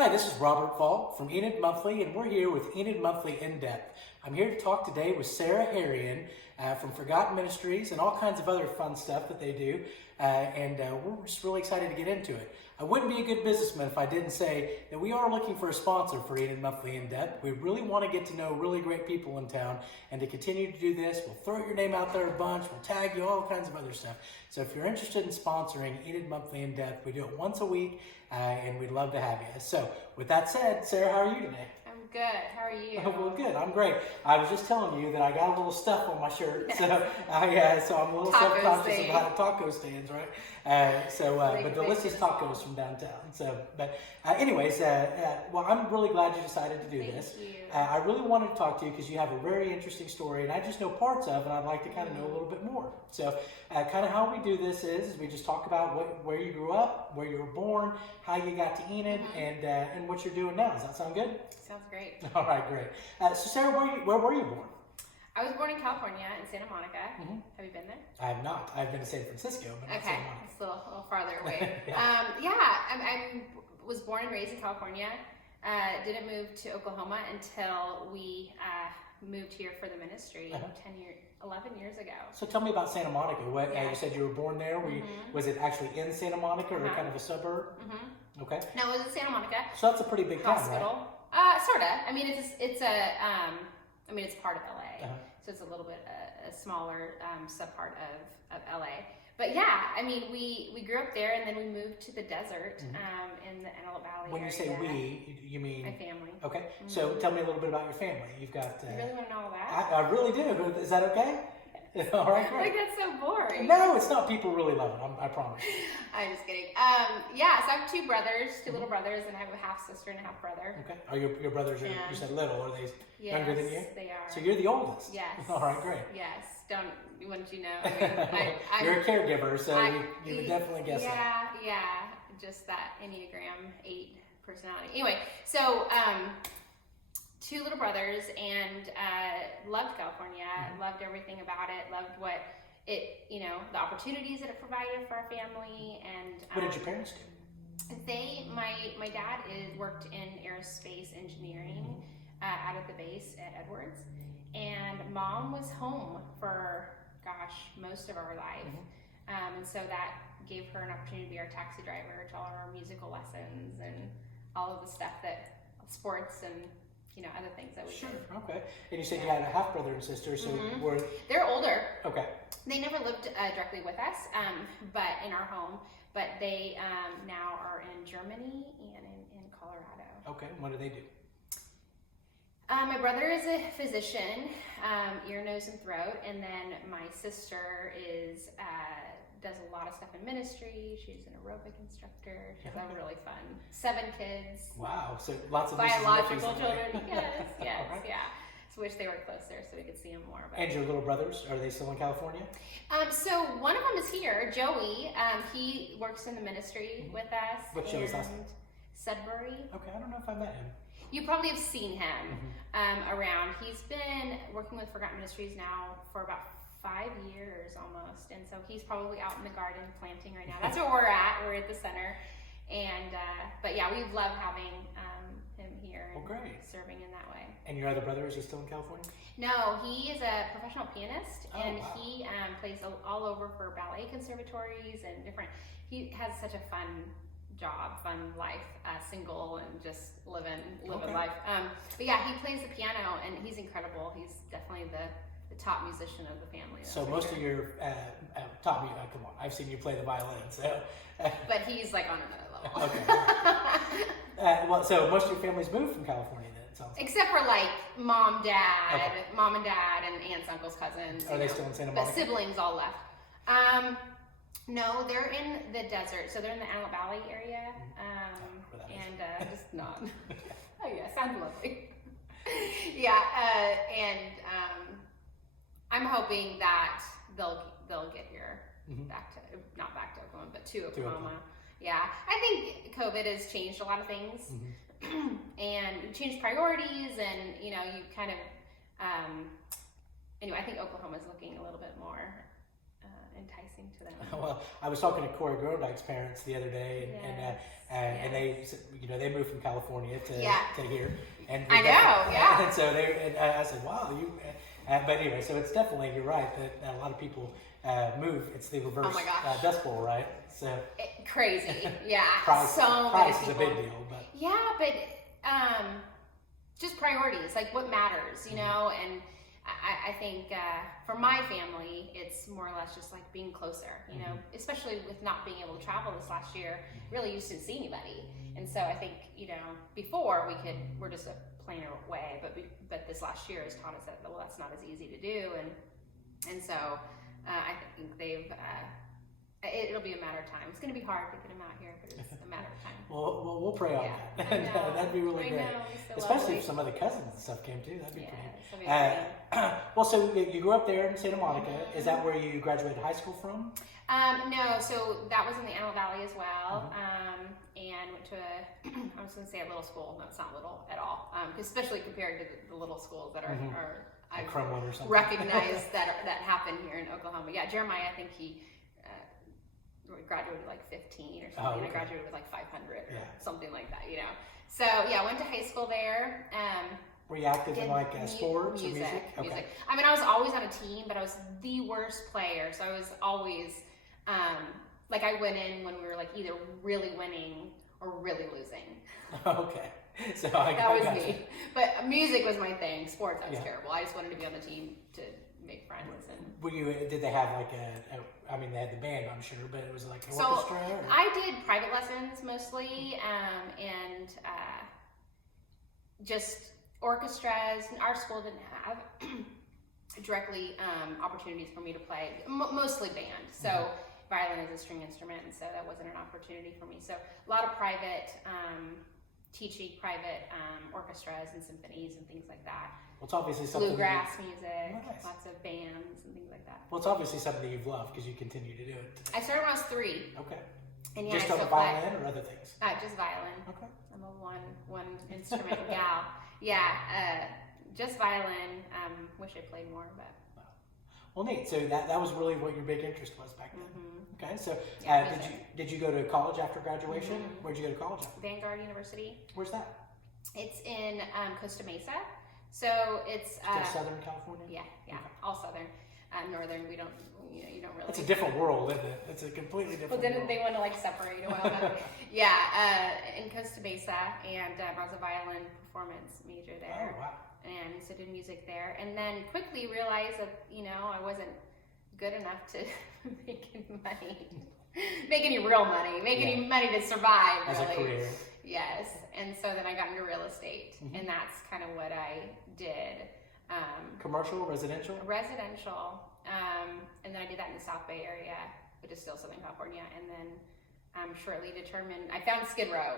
Hi, this is Robert Falk from Enid Monthly, and we're here with Enid Monthly In Depth. I'm here to talk today with Sarah Herrian from Forgotten Ministries and all kinds of other fun stuff that they do, and we're just really excited to get into it. I wouldn't be a good businessman if I didn't say that we are looking for a sponsor for Enid Monthly In Depth. We really want to get to know really great people in town, and to continue to do this, we'll throw your name out there a bunch, we'll tag you, all kinds of other stuff. So if you're interested in sponsoring Enid Monthly In Depth, we do it once a week, and we'd love to have you. So with that said, Sarah, how are you today? I'm good. How are you? Well, good. I'm great. I was just telling you that I got a little stuff on my shirt, so I'm a little self-conscious about taco stands, right? But delicious tacos from downtown. Well, I'm really glad you decided to do this. Thank you. I really wanted to talk to you because you have a very interesting story, and I just know parts of, and I'd like to kind of know a little bit more. So, kind of how we do this is we just talk about where you grew up, where you were born, how you got to Enid, and what you're doing now. Does that sound good? Sounds great. All right, great. So, Sarah, where were you born? I was born in California, in Santa Monica. Have you been there? I have not. I've been to San Francisco, but not Santa Monica. It's a little farther away. Yeah. I was born and raised in California. Didn't move to Oklahoma until we moved here for the ministry 11 years ago. So tell me about Santa Monica. You said you were born there. Was it actually in Santa Monica or kind of a suburb? Okay. No, it was in Santa Monica. So that's a pretty big town, hospital. Right? Sorta. I mean, it's part of LA, so it's a little bit a smaller sub-part of LA. But yeah, I mean, we grew up there, and then we moved to the desert in the Antelope Valley When you say we, you mean? My family. Okay, so tell me a little bit about your family. You've got... You really want to know all that? I really do. Is that okay? All right, great. Like, that's so boring. No, it's not. People really love it. I promise. I'm just kidding. So I have two brothers, two little brothers, and I have a half sister and a half brother. Okay. Are your brothers, you said little, are they younger than you? Yes, they are. So you're the oldest? Yes. All right, great. Yes. Wouldn't you know? I mean, you're a caregiver, so you would definitely guess that. Yeah. Just that Enneagram 8 personality. Anyway, so two little brothers, and loved California, loved everything about it, loved what it, the opportunities that it provided for our family. And what did your parents do? My dad worked in aerospace engineering out of the base at Edwards, and mom was home for most of our life, and so that gave her an opportunity to be our taxi driver to all of our musical lessons and all of the stuff sports and other things that we did. Okay. And you said you had a half brother and sister, so they're older. Okay. They never lived directly with us, but in our home. But they now are in Germany and in Colorado. Okay. What do they do? My brother is a physician, ear, nose, and throat, and then my sister does a lot of stuff in ministry. She's an aerobic instructor. She's really fun. 7 kids. Wow, so lots of biological children. Yes, right. Yeah. So wish they were closer so we could see them more. And your little brothers, are they still in California? So one of them is here, Joey. He works in the ministry with us. What's Joey's last name? Sudbury. Okay, I don't know if I met him. You probably have seen him around. He's been working with Forgotten Ministries now for about 5 years almost, and so he's probably out in the garden planting right now. That's where we're at. We're at the center, and but yeah, we love having him here and serving in that way. And your other brother, is he still in California? No, he is a professional pianist, and he plays all over for ballet conservatories and different. He has such a fun job, fun life, single, and just living life. But yeah, he plays the piano, and he's incredible. He's definitely the top musician of the family. So most of your top music, come on, I've seen you play the violin, so. But he's like on another level. Okay. So most of your family's moved from California then, it sounds like. Except for like mom and dad, and aunts, uncles, cousins. Are they still in Santa Monica? But siblings all left. No, they're in the desert, so they're in the Antelope Valley area, and just not. Oh yeah, sounds lovely. Yeah, and I'm hoping that they'll get here not back to Oklahoma, but to Oklahoma. Yeah, I think COVID has changed a lot of things, and changed priorities, and you kind of. Anyway, I think Oklahoma's looking a little bit more enticing to them. Well, I was talking to Corey Grodike's parents the other day, and they, they moved from California to here, and I know, yeah. And so I said, wow, you. But anyway, so it's definitely, you're right, that a lot of people move. It's the reverse Dust Bowl, right? So crazy, yeah. Price is a big deal, but just priorities, like what matters, you know. And I think for my family, it's more or less just like being closer, you know, especially with not being able to travel this last year. Really, you just didn't see anybody, and so I think, before we're just a plainer way, but this last year has taught us that that's not as easy to do, and so I think it'll be a matter of time. It's going to be hard to get them out here, but it's a matter of time. Well, we'll pray on that. And that'd be really great. Especially if some of the cousins and stuff came too. That'd be pretty. Well, so you grew up there in Santa Monica. Is that where you graduated high school from? No, so that was in the Antelope Valley as well. And went to I was going to say a little school. No, it's not little at all. Especially compared to the little schools that are I recognize that happen here in Oklahoma. Yeah, Jeremiah, I think he graduated like 15 or something. I graduated with like 500 or something like that, So I went to high school there. Were you active in like sports or music? Music. I mean, I was always on a team, but I was the worst player. So I was always like I went in when we were like either really winning or really losing. Okay. So that was me. But music was my thing. Sports, I was terrible. I just wanted to be on the team to make friends. And did they have like they had the band, I'm sure, but it was like an orchestra? Or? I did private lessons mostly, and just orchestras. Our school didn't have directly opportunities for me to play, mostly band. So violin is a string instrument, and so that wasn't an opportunity for me. So a lot of private teaching, private orchestras and symphonies and things like that. Well, it's obviously something. Bluegrass music, lots of bands and things like that. Well, it's obviously something that you've loved because you continue to do it today. I started when I was 3. Okay. And just on the violin or other things? Just violin. Okay. I'm a one instrument gal. Yeah, just violin. Wish I played more, but. Well, neat. So that was really what your big interest was back then. Okay. So did you go to college after graduation? Where'd you go to college after? Vanguard University. Where's that? It's in Costa Mesa. So it's Southern California. Yeah, okay. All Southern. Northern, we don't. You don't really. It's a different world, isn't it? It's a completely different. Well, didn't they want to like separate a while back? In Costa Mesa, and I was a violin performance major there. Oh wow. And so did music there, and then quickly realized that I wasn't good enough to make any real money, any money to survive. As really. A career. Yes, and so then I got into real estate, and that's kind of what I did. Commercial, residential? Residential, and then I did that in the South Bay area, which is still Southern California, and then shortly determined, I found Skid Row,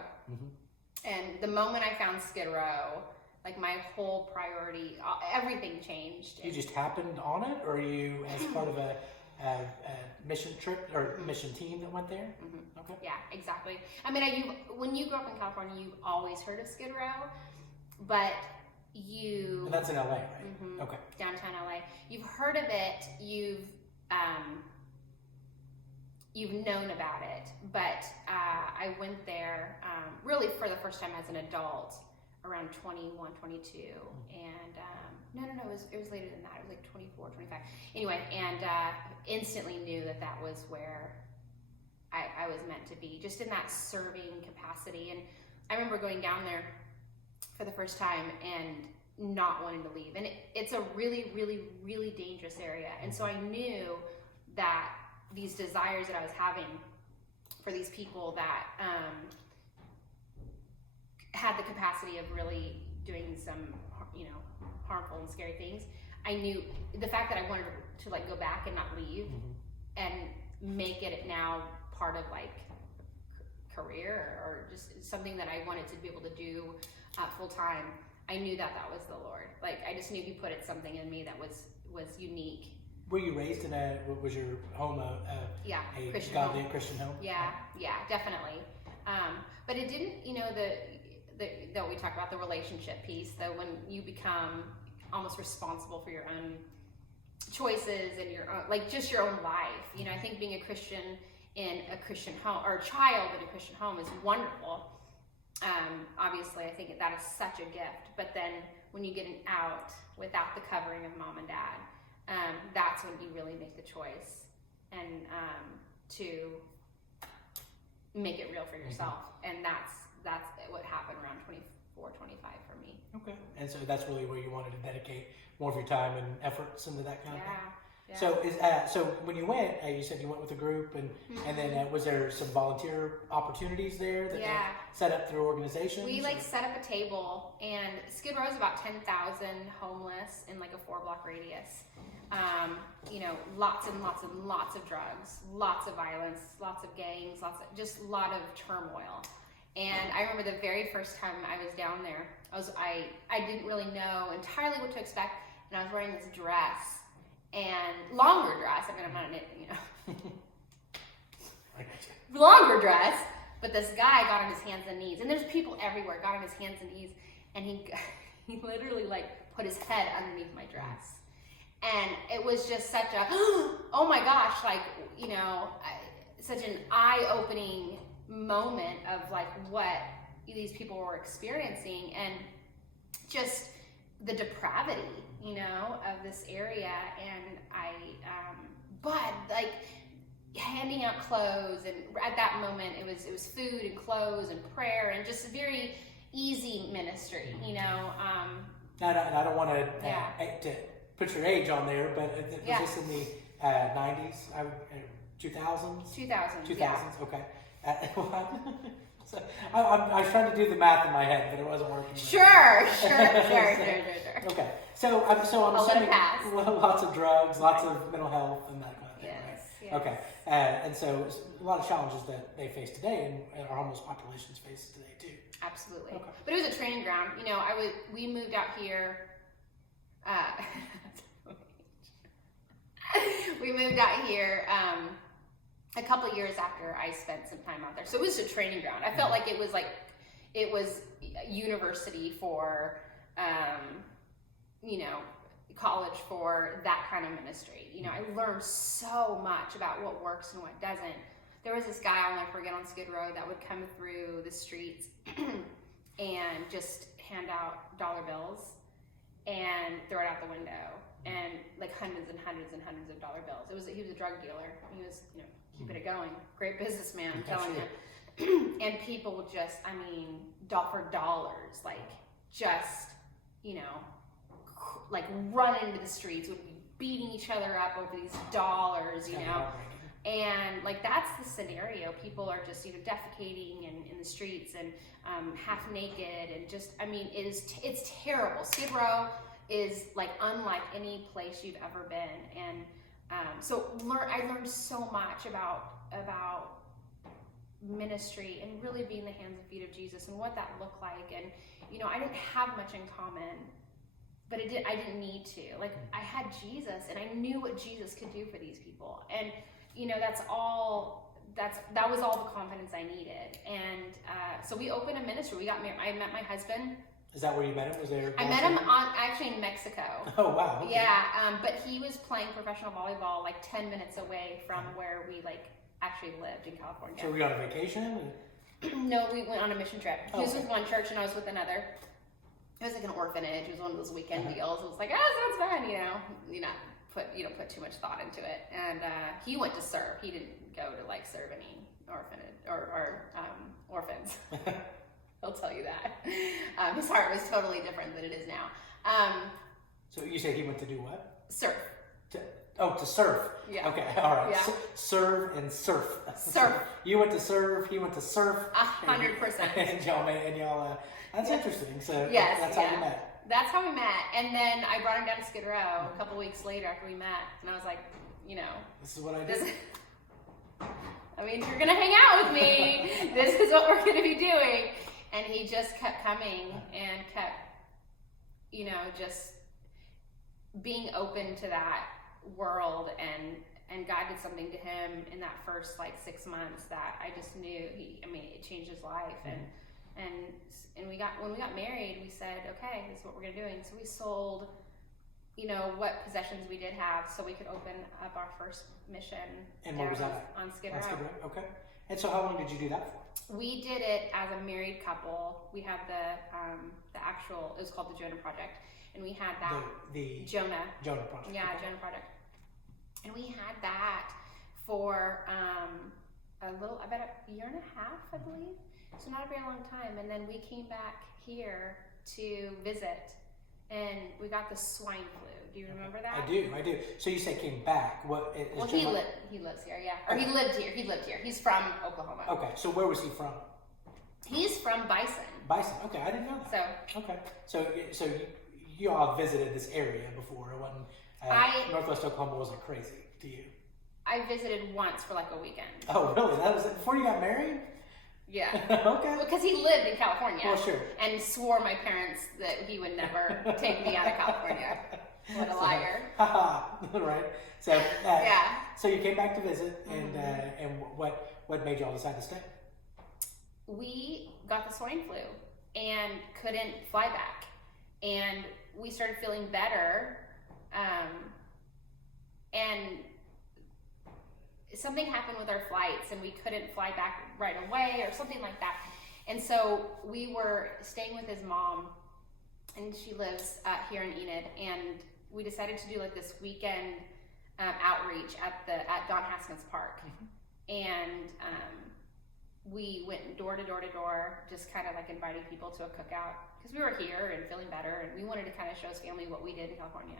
and the moment I found Skid Row, like my whole priority, everything changed. You just happened on it, or you as part of a mission trip or mission team that went there? Okay. Yeah, exactly. I mean, when you grew up in California, you've always heard of Skid Row, but and that's in LA, right? Okay. Downtown LA. You've heard of it. You've known about it, but I went there really for the first time as an adult around 21, 22, and no, it was later than that. It was like 24, 25. Anyway, and instantly knew that was where I was meant to be, just in that serving capacity. And I remember going down there for the first time and not wanting to leave. And it's a really, really, really dangerous area. And so I knew that these desires that I was having for these people that had the capacity of really doing some, harmful and scary things. I knew the fact that I wanted to like go back and not leave and make it now part of like career or just something that I wanted to be able to do full time. I knew that was the Lord. Like I just knew He put something in me that was unique. Were you raised in was your home a Christian godly home. Christian home? Yeah, definitely. But it didn't, that we talk about the relationship piece, that when you become almost responsible for your own choices and your own, like just your own life. You know, I think being a Christian in a Christian home, or a child in a Christian home, is wonderful. Obviously, I think that is such a gift. But then when you get out without the covering of mom and dad, that's when you really make the choice and to make it real for yourself. And that's what happened around 24, 25 for me. Okay. And so that's really where you wanted to dedicate more of your time and efforts into that kind of thing? Yeah. So so when you went, you said you went with a group, and then was there some volunteer opportunities there that they set up through organizations? We set up a table, and Skid Row is about 10,000 homeless in like a 4-block radius. You know, lots and lots and lots of drugs, lots of violence, lots of gangs, just a lot of turmoil. And I remember the very first time I was down there, I didn't really know entirely what to expect, and I was wearing this dress. And longer dress, I mean, I'm not in it, you know. Longer dress, but this guy got on his hands and knees, and there's people everywhere, got on his hands and knees, and he literally put his head underneath my dress. And it was just such a, oh my gosh, you know, such an eye-opening moment of what these people were experiencing, and just the depravity, you know, of this area. And but handing out clothes, and at that moment it was food and clothes and prayer and just a very easy ministry, you know. I don't want to put your age on there, but was this in the 90s, 2000s? 2000s, okay. So I was trying to do the math in my head, but it wasn't working. Sure. Okay, so I'm assuming lots of drugs, lots of mental health, and that kind of thing, right? Yes. Okay, and so a lot of challenges that they face today, and our homeless populations face today too. Absolutely. Okay. But it was a training ground. You know, we moved out here. We moved out here a couple of years after I spent some time out there. So it was a training ground. I felt like it was university for, you know, college for that kind of ministry. You know, I learned so much about what works and what doesn't. There was this guy, I'll never forget, on Skid Row that would come through the streets and just hand out dollar bills and throw it out the window, and hundreds and hundreds and hundreds of dollar bills. He was a drug dealer. He was, you know, keeping it going. Great businessman, I'm telling you. And people would just, for dollars, just, you know, run into the streets, would be beating each other up over these dollars, you know. And that's the scenario. People are just, you know, defecating in the streets and half naked, and just, it's terrible. Skid Row is unlike any place you've ever been. And so I learned so much about ministry and really being the hands and feet of Jesus and what that looked like. And, you know, I didn't have much in common, but I didn't need to. I had Jesus, and I knew what Jesus could do for these people. And, you know, that was all the confidence I needed. And so we opened a ministry. We got married. I met my husband. Is that where you met him? Was there? I met him actually in Mexico. Oh, wow. Okay. Yeah, but he was playing professional volleyball 10 minutes away from where we actually lived in California. So were you on a vacation? No, we went on a mission trip. He was with one church and I was with another. It was an orphanage. It was one of those weekend deals. It was sounds fun, you know. You don't put too much thought into it. And he went to serve. He didn't go to serve any orphanage or orphans. He'll tell you that. His heart was totally different than it is now. So you said he went to do what? Surf. To surf. Yeah. Okay, all right. Yeah. Serve and surf. Surf. You went to serve, he went to surf. 100%. And y'all, that's interesting. So yes, that's how you met. That's how we met. And then I brought him down to Skid Row a couple weeks later after we met. And I was like, you know. This is what I did. You're going to hang out with me. This is what we're going to be doing. And he just kept coming and kept, you know, just being open to that world, and God did something to him in that first 6 months that I just knew it changed his life. And when we got married, we said, okay, this is what we're gonna do. And so we sold, what possessions we did have so we could open up our first mission. And where was that? On Skid Row. On Skid Row, okay. And so how long did you do that for? We did it as a married couple. We had the actual, it was called the Jonah Project. And we had that. The Jonah Project. Yeah, okay. Jonah Project. And we had that for about a year and a half, I believe. So not a very long time. And then we came back here to visit, and we got the swine flu. Do you remember that? I do. So you say came back. What? Well, he lives here, yeah. Or okay. He lived here. He's from Oklahoma. Okay, so where was he from? He's from Bison. Bison. Okay, I didn't know that. Okay, so you all visited this area before. It wasn't Northwest Oklahoma wasn't crazy to you. I visited once for like a weekend. Oh, really? That was it before you got married? Yeah. Okay. Because he lived in California. Well, sure. And swore my parents that he would never take me out of California. What a liar. Right. So yeah. So you came back to visit, and what made y'all decide to stay? We got the swine flu and couldn't fly back, and we started feeling better, and something happened with our flights and we couldn't fly back right away or something like that. And so we were staying with his mom, and she lives here in Enid, and we decided to do like this weekend outreach at Don Haskins Park. And we went door to door, just kind of like inviting people to a cookout because we were here and feeling better, and we wanted to kind of show his family what we did in California,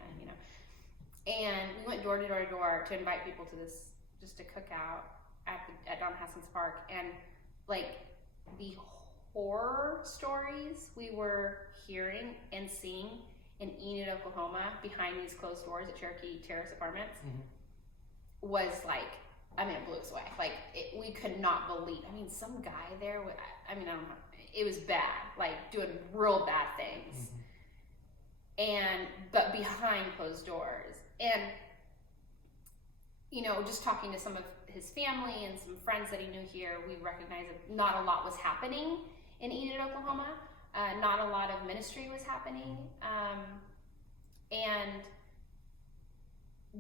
And we went door to door to invite people to this, just a cookout at Don Haskins Park, and like the horror stories we were hearing and seeing in Enid, Oklahoma, behind these closed doors at Cherokee Terrace Apartments was like, it blew us away. Like, we could not believe. Some guy there, I don't know, it was bad, like doing real bad things. But behind closed doors. And, just talking to some of his family and some friends that he knew here, we recognized that not a lot was happening in Enid, Oklahoma. Not a lot of ministry was happening. And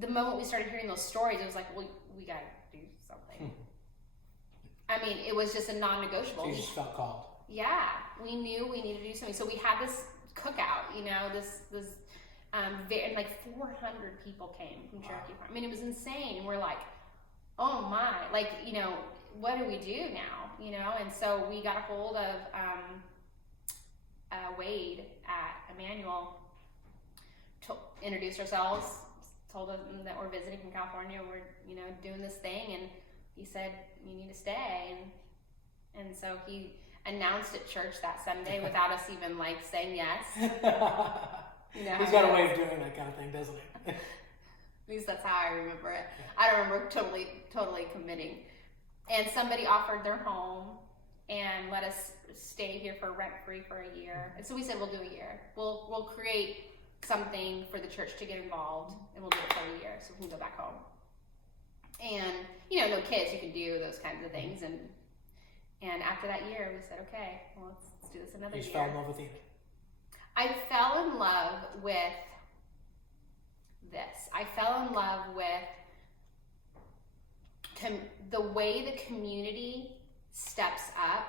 the moment we started hearing those stories, it was like, well, we got to do something. It was just a non-negotiable. So you just felt called. Yeah, we knew we needed to do something. So we had this cookout, and like 400 people came from Cherokee Farm. It was insane. And we're like, oh my, what do we do now? And so we got a hold of Wade at Emmanuel, introduced ourselves, told them that we're visiting from California, we're doing this thing, and he said, you need to stay, and so he announced at church that Sunday without us even saying yes. He's got a way of doing that kind of thing, doesn't he? At least that's how I remember it. I don't remember totally committing. And somebody offered their home and let us stay here for rent-free for a year. And so we said, we'll do a year. We'll create something for the church to get involved, and we'll do it for a year so we can go back home. And, no kids, you can do those kinds of things. And after that year, we said, okay, well, let's do this another year. You fell in love with Enid. I fell in love with this. I fell in love with the way the community steps up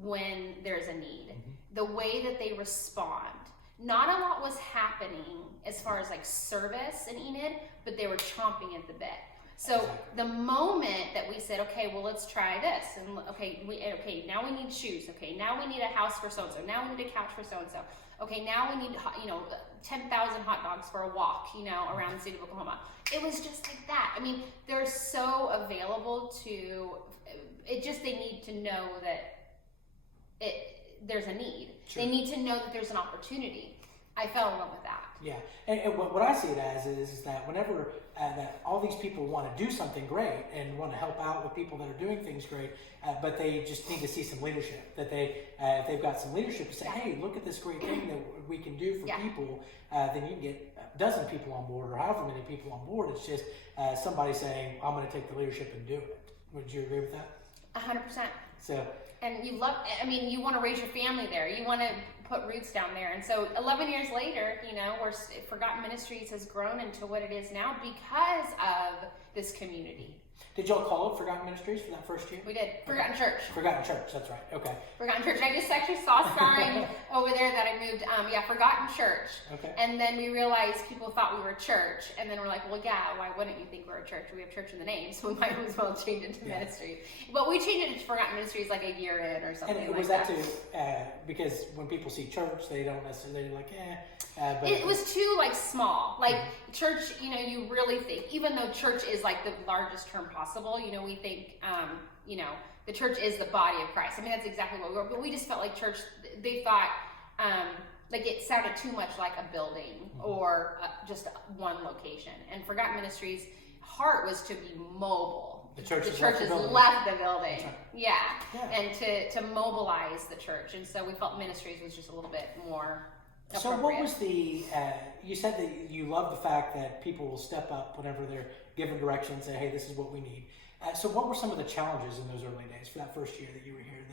when there's a need, the way that they respond. Not a lot was happening as far as service in Enid, but they were chomping at the bit. So the moment that we said, okay, well, let's try this, and okay, now we need shoes. Okay, now we need a house for so-and-so. Now we need a couch for so-and-so. Okay, now we need 10,000 hot dogs for a walk, around the city of Oklahoma. It was just like that. They're so available to it. Just they need to know that there's a need. Sure. They need to know that there's an opportunity. I fell in love with that. Yeah, and what I see it as is that whenever that all these people want to do something great and want to help out with people that are doing things great, but they just need to see some leadership. That if they've got some leadership to say, hey, look at this great thing that we can do for people, then you can get a dozen people on board or however many people on board. It's just somebody saying, I'm going to take the leadership and do it. Would you agree with that? 100%. So and you love, I mean, you want to raise your family there. You want to put roots down there. And so 11 years later, you know, Forgotten Ministries has grown into what it is now because of this community. Did y'all call it Forgotten Ministries for that first year? We did. Forgotten Church. Forgotten Church, that's right. Okay. Forgotten Church. I just actually saw a sign over there that I moved. Forgotten Church. Okay. And then we realized people thought we were a church. And then we're like, well, yeah, why wouldn't you think we're a church? We have church in the name, so we might as well change it to ministry. But we changed it to Forgotten Ministries like a year in or something and was that too, because when people see church, they don't necessarily like, but it was too like small. Like church, you know, you really think, even though church is like the largest term possible, you know, we think, you know, the church is the body of Christ. I mean, that's exactly what we were, but we just felt like church, they thought, like it sounded too much like a building or just one location. And Forgotten Ministries' heart was to be mobile. The church has left the building. Right. Yeah. And to mobilize the church. And so we felt ministries was just a little bit more So what was the, you said that you love the fact that people will step up whenever they're given direction and say, hey, this is what we need. So what were some of the challenges in those early days for that first year that you were here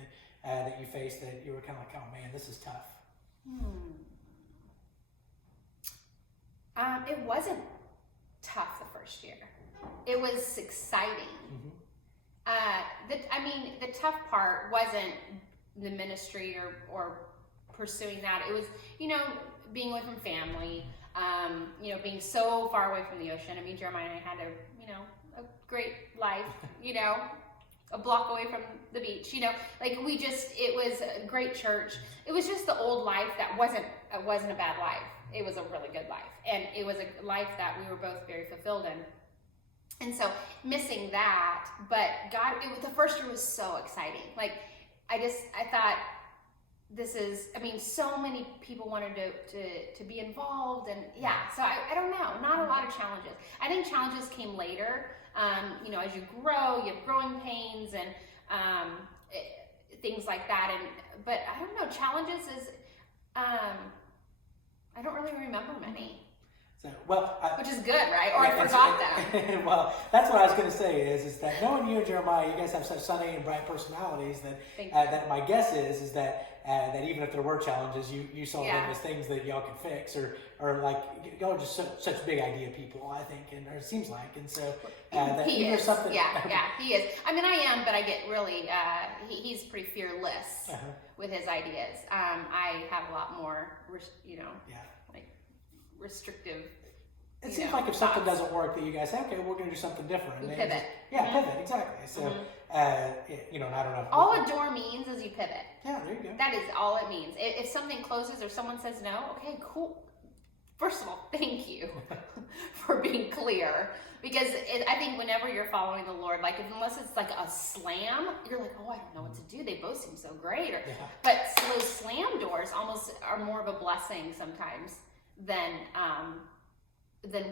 that you faced that you were kind of like, oh man, this is tough? It wasn't tough the first year. It was exciting. The tough part wasn't the ministry or pursuing that. It was, you know, being away from family, you know, being so far away from the ocean. I mean, Jeremiah and I had a great life, you know, a block away from the beach, you know, like it was a great church. It was just the old life that wasn't a bad life. It was a really good life. And it was a life that we were both very fulfilled in. And so missing that, but God, the first year was so exciting. Like, I thought, so many people wanted to be involved, and so I don't know, not a lot of challenges. I think challenges came later, you know, as you grow, you have growing pains and things like that, but I don't know, challenges is, I don't really remember many. So, which is good, right? Or I forgot them. Well, that's what I was going to say is that knowing you and Jeremiah, you guys have such sunny and bright personalities that my guess is that even if there were challenges, you saw them as things that y'all could fix, or like y'all are just such big idea people, I think, or it seems like, and so that he is. Something. Yeah, he is. I mean, I am, but I get really he's pretty fearless with his ideas. I have a lot more, you know. Restrictive. It seems like if something doesn't work, that you guys say, okay, we're going to do something different. You pivot. Pivot, exactly. So, you know, I don't know. All a door means is you pivot. Yeah, there you go. That is all it means. If something closes or someone says no, okay, cool. First of all, thank you for being clear. Because I think whenever you're following the Lord, like unless it's like a slam, you're like, oh, I don't know what to do. They both seem so great. But those slam doors almost are more of a blessing sometimes than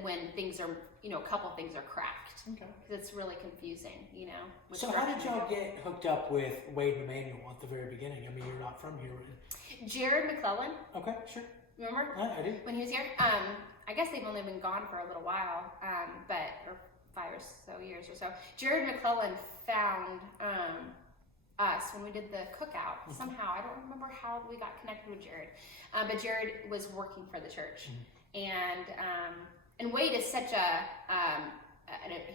when things are, you know, a couple things are cracked. Okay. Because it's really confusing, you know. So how did y'all get hooked up with Wade and Emmanuel at the very beginning? I mean, you're not from here. Jared McClellan. Okay, sure. Remember? I do. When he was here? I guess they've only been gone for a little while, or 5 or so years or so. Jared McClellan found us when we did the cookout. Somehow, I don't remember how we got connected with Jared, but Jared was working for the church, and Wade is such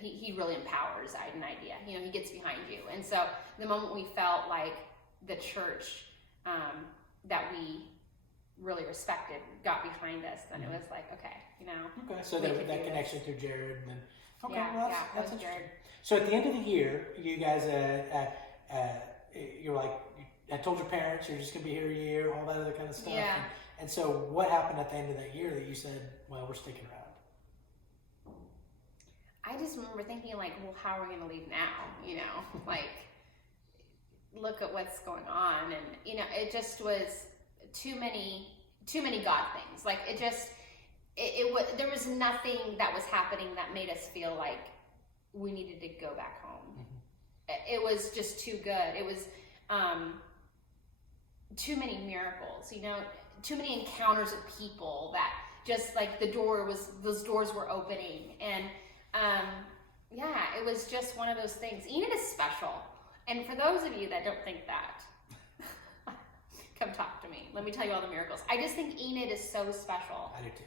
he really empowers an idea. You know, he gets behind you, and so the moment we felt like the church that we really respected got behind us, then it was like, okay, you know. Okay, so that connection through Jared, and then that's interesting. Jared. So at the end of the year, you guys, you're like, I told your parents you're just gonna be here a year, all that other kind of stuff. Yeah. And so what happened at the end of that year that you said, well, we're sticking around? I just remember thinking like, well, how are we gonna leave now? You know, like, look at what's going on, and you know, it just was too many God things. Like it was, there was nothing that was happening that made us feel like we needed to go back home. It was just too good. It was too many miracles, you know, too many encounters of people that just like those doors were opening, and it was just one of those things. Enid is special, And for those of you that don't think that, come talk to me. Let me tell you all the miracles. I just think Enid is so special. I do too.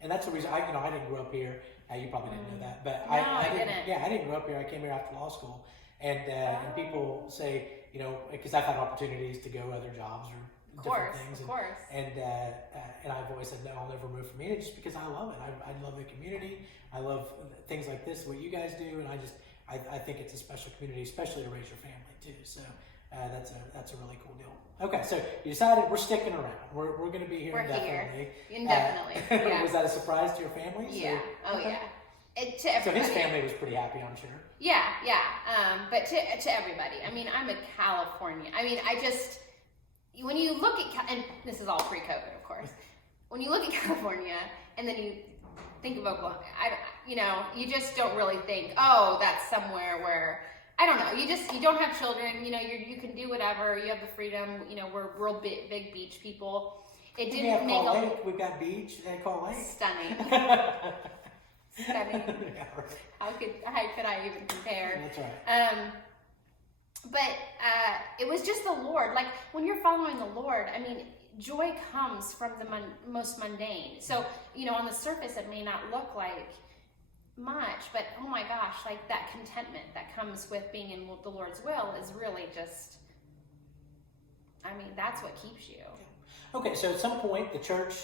And that's the reason I didn't grow up here. You probably didn't know that, but No, I didn't. Yeah, I didn't grow up here. I came here after law school, and people say, because I've had opportunities to go other jobs or different things. Of course. And I've always said, no, I'll never move from Enid just because I love it. I love the community. I love things like this, what you guys do, and I think it's a special community, especially to raise your family too. So that's a really cool deal. Okay, so you decided we're sticking around. We're going to be here indefinitely. Indefinitely. Yeah. Was that a surprise to your family? Yeah. Okay. Yeah. To everybody. So his family was pretty happy, I'm sure. Yeah. But to everybody. I mean, I'm a Californian. I mean, when you look at, and this is all pre-COVID, of course. When you look at California and then you think of Oklahoma, you just don't really think, oh, that's somewhere where, I don't know. You don't have children. You can do whatever. You have the freedom. We're real big beach people. It didn't make a lake. We've got beach. They call lake. Stunning. Stunning. Yeah, right. How could I even compare? That's right. But it was just the Lord. Like when you're following the Lord, I mean, joy comes from the most mundane. So on the surface, it may not look like much, but oh my gosh, like that contentment that comes with being in the Lord's will is really just, I mean, that's what keeps you. Okay, so at some point the church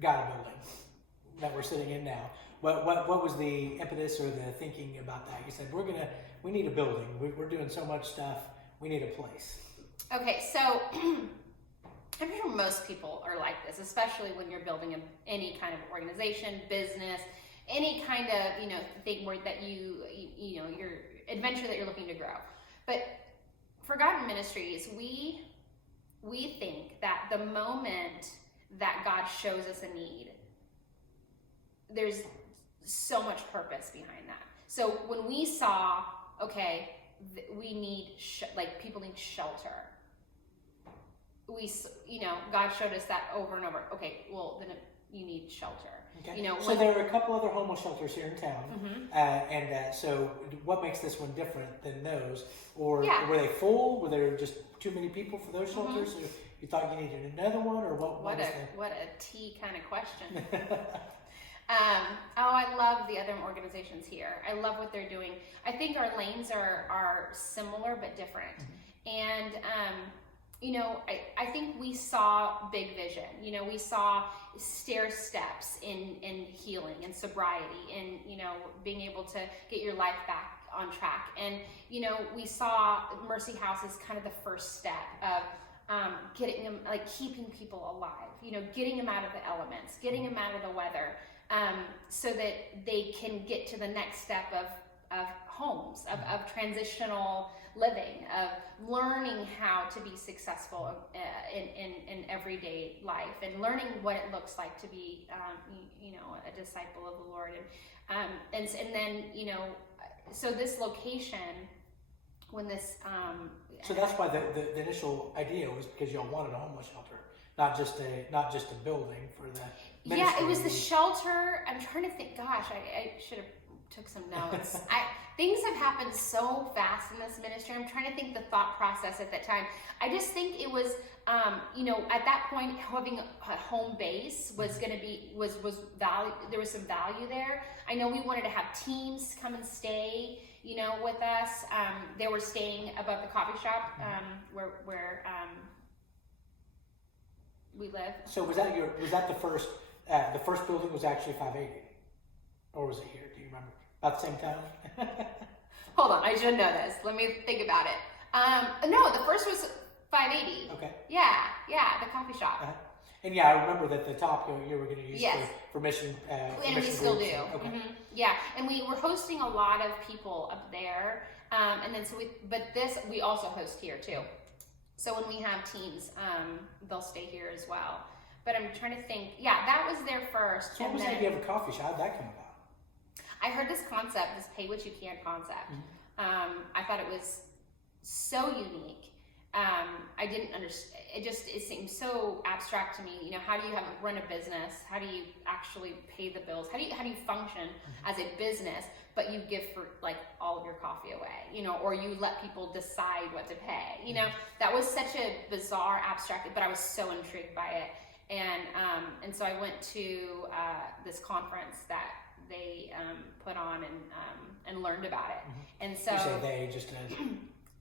got a building that we're sitting in now. What was the impetus or the thinking about that? You said we need a building. We're doing so much stuff. We need a place. Okay, so I'm sure most people are like this, especially when you're building any kind of organization, business, any kind of thing where that your adventure that you're looking to grow. But Forgotten Ministries, we think that the moment that God shows us a need, there's so much purpose behind that. So when we saw, okay, we need people need shelter. God showed us that over and over. Okay, well then you need shelter. Okay. So there are a couple other homeless shelters here in town, so what makes this one different than those? Or were they full? Were there just too many people for those shelters? Or you thought you needed another one, or what? What a T kind of question. I love the other organizations here. I love what they're doing. I think our lanes are similar but different, and I think we saw big vision. We saw stair steps in healing and sobriety and, being able to get your life back on track. And, we saw Mercy House as kind of the first step of getting them, keeping people alive, getting them out of the elements, getting them out of the weather, so that they can get to the next step of homes, of transitional living, of learning how to be successful in everyday life, and learning what it looks like to be, a disciple of the Lord, and then so this location, when this, so that's why the initial idea was because y'all wanted a homeless shelter, not just a building for the ministry. Yeah, it was the shelter. I'm trying to think. Gosh, I should have took some notes. Things have happened so fast in this ministry. I'm trying to think the thought process at that time. I just think it was, at that point, having a home base was going to be, was value. There was some value there. I know we wanted to have teams come and stay, with us. They were staying above the coffee shop, where we live. So was that the first building was actually 580? Or was it here? Do you remember? About the same time? Hold on, I should know this. Let me think about it. No, the first was 580. Okay. Yeah, the coffee shop. Uh-huh. And I remember that the top you were going to use for mission. And we still do. Okay. Yeah, and we were hosting a lot of people up there, and then we also host here too. So when we have teams, they'll stay here as well. But I'm trying to think. Yeah, that was there first. So what was the idea of a coffee shop? How did that come about? I heard this concept, this pay what you can concept. I thought it was so unique. I didn't understand. It seemed so abstract to me. How do you run a business? How do you actually pay the bills? How do you function as a business but you give for like all of your coffee away, or you let people decide what to pay. That was such a bizarre, abstract, but I was so intrigued by it. And so I went to this conference that they put on and learned about it. And so you say they just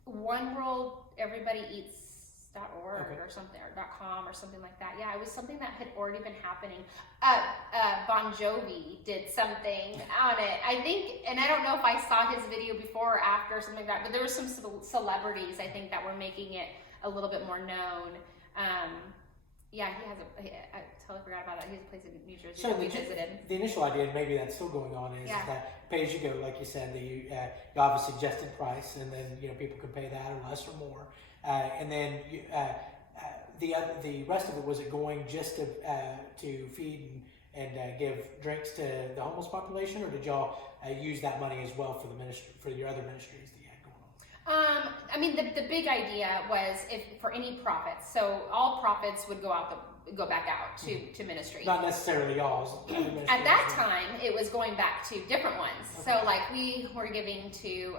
One World Everybody Eats.org okay. or something, or .com or something like that. Yeah, it was something that had already been happening. Bon Jovi did something on it, I think, and I don't know if I saw his video before or after or something like that, but there were some celebrities, I think, that were making it a little bit more known. Yeah, I totally forgot about that. He has a place in New Jersey that we visited. The initial idea, and maybe that's still going on, is that pay as you go, like you said, that you have a suggested price, and then people can pay that or less or more, and then the rest of it, was it going just to feed and give drinks to the homeless population, or did y'all use that money as well for the ministry, for your other ministries that you had going on? I mean, the big idea was for any profits. So all profits would go back out to ministry. Not necessarily y'all's. At that time, it was going back to different ones. Okay. So like we were giving to,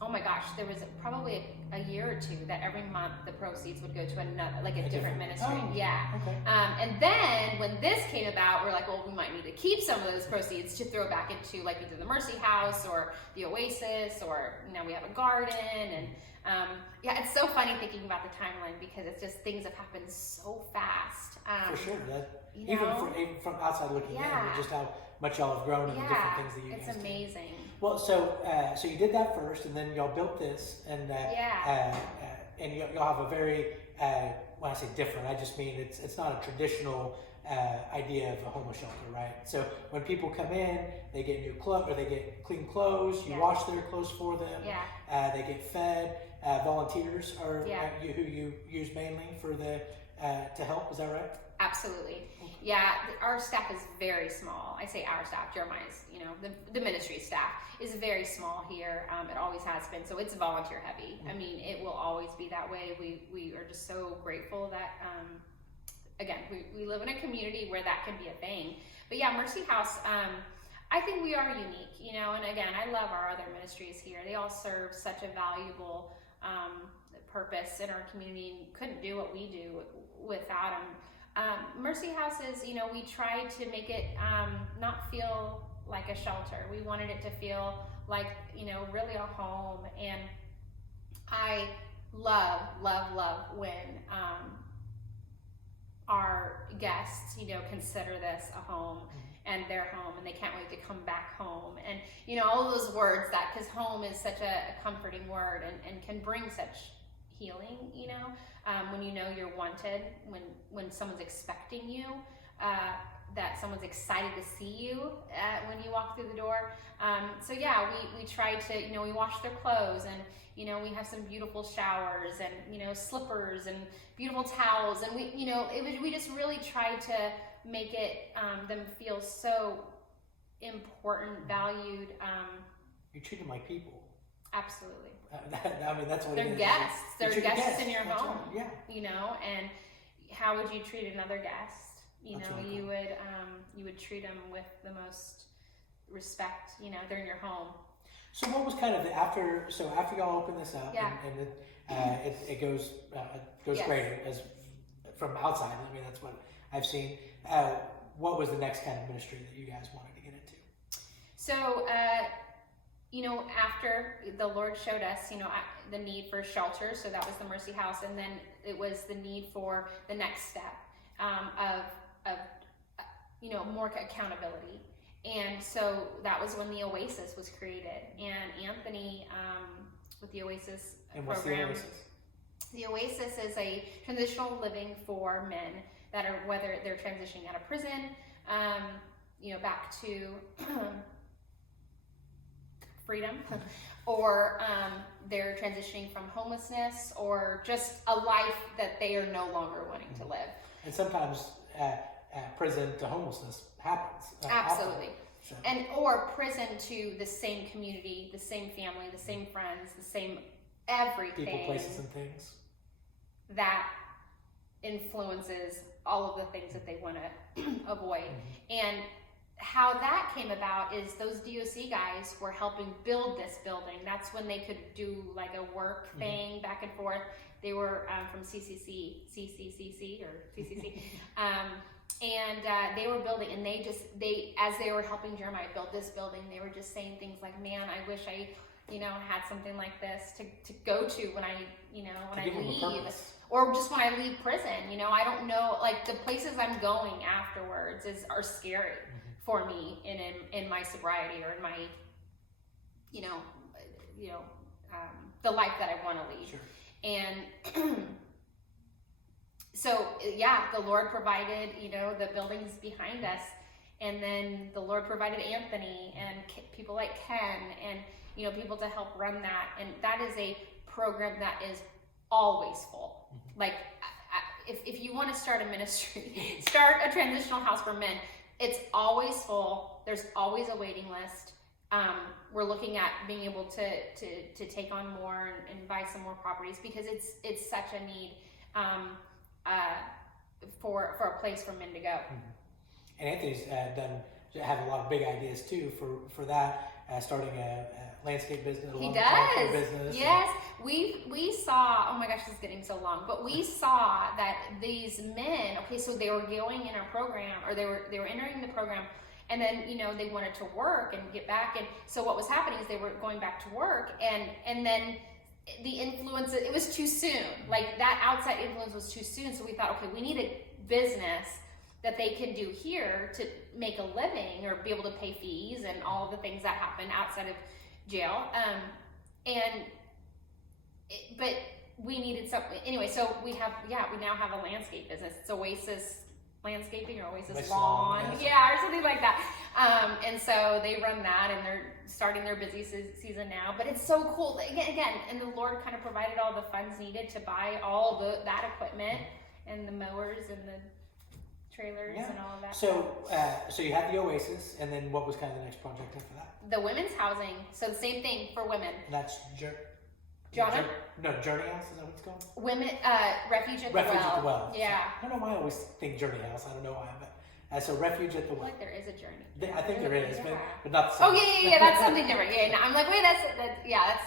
oh my gosh, there was probably a year or two that every month the proceeds would go to another, like a different ministry. Oh, yeah. Okay. And then when this came about, we're like, well, we might need to keep some of those proceeds to throw back into, like we did the Mercy House or the Oasis, or we have a garden. And yeah, it's so funny thinking about the timeline, because it's just things have happened so fast. For sure. Even from outside looking in, just how much y'all have grown and the different things that you guys do. It's amazing. Well, so you did that first, and then y'all built this, and and y'all have a very when I say different, I just mean it's not a traditional idea of a homeless shelter, right? So when people come in, they get new clothes, or they get clean clothes. You wash their clothes for them. They get fed. Volunteers are who you use mainly for to help. Is that right? Absolutely. Yeah, our staff is very small. I say our staff, Jeremiah's, the ministry staff is very small here. It always has been. So it's volunteer heavy. I mean, it will always be that way. We are just so grateful that, again, we live in a community where that can be a thing. But yeah, Mercy House, I think we are unique, and again, I love our other ministries here. They all serve such a valuable purpose in our community, and couldn't do what we do without them. Mercy Houses, we tried to make it not feel like a shelter. We wanted it to feel like, really a home. And I love when our guests, consider this a home and their home, and they can't wait to come back home. And, all of those words because home is such a comforting word and can bring such healing, when you're wanted, when someone's expecting you, that someone's excited to see you when you walk through the door. So yeah, we try to, we wash their clothes, and, we have some beautiful showers and, slippers and beautiful towels. And we just really try to make it, them feel so important, valued. You treat them like people. Absolutely. I mean, that's what they're it is. guests. They're guests in your home. Right. Yeah. And how would you treat another guest? You would treat them with the most respect. They're in your home. So what was kind of after y'all open this up, and it goes great as from outside. I mean, that's what I've seen. What was the next kind of ministry that you guys wanted to get into? So. After the Lord showed us, the need for shelter, so that was the Mercy House, and then it was the need for the next step of more accountability. And so that was when the Oasis was created. And Anthony, with the Oasis and program. What's the Oasis? The Oasis is a transitional living for men that are, whether they're transitioning out of prison, back to freedom, or they're transitioning from homelessness, or just a life that they are no longer wanting to live. And sometimes prison to homelessness happens. Absolutely. So. Or prison to the same community, the same family, the same friends, the same everything. People, places, and things. That influences all of the things that they want to avoid. And how that came about is those DOC guys were helping build this building. That's when they could do like a work thing back and forth. They were from CCC, and they were building, and they as they were helping Jeremiah build this building, they were just saying things like, "Man, I wish I, had something like this to go to when I, when I leave, or just when I leave prison. I don't know, like the places I'm going afterwards are scary for me in my sobriety or in my, the life that I want to lead." Sure. And so, the Lord provided, the buildings behind us. And then the Lord provided Anthony and people like Ken and, people to help run that. And that is a program that is always full. Like, if you want to start a ministry, start a transitional house for men, it's always full. There's always a waiting list. We're looking at being able to take on more and buy some more properties because it's such a need for a place for men to go. And Anthony's have a lot of big ideas too for that, starting a landscape business. He does. Business. Yes, we saw. Oh my gosh, this is getting so long. But we saw that these men. Okay, so they were going in our program, or they were entering the program. And then, they wanted to work and get back. And so what was happening is they were going back to work. And then the influence, it was too soon. Like that outside influence was too soon. So we thought, okay, we need a business that they can do here to make a living or be able to pay fees and all of the things that happen outside of jail. But we needed something. Anyway, so we now have a landscape business. It's Oasis Landscaping or Oasis Lawn, or something like that. And so they run that, and they're starting their busy season now. But it's so cool. Again, and the Lord kind of provided all the funds needed to buy all that equipment and the mowers and the trailers and all of that. So you had the Oasis, and then what was kind of the next project after that? The women's housing. So the same thing for women. And that's Johnny? Journey House, is that what it's called? Women, Refuge at the Well. Yeah. I don't know why I always think Journey House. I don't know why, but so Refuge at the Well. I feel like there is a journey. I think there is, but not the same. Oh, yeah, that's something different. Yeah, I'm like, wait, that's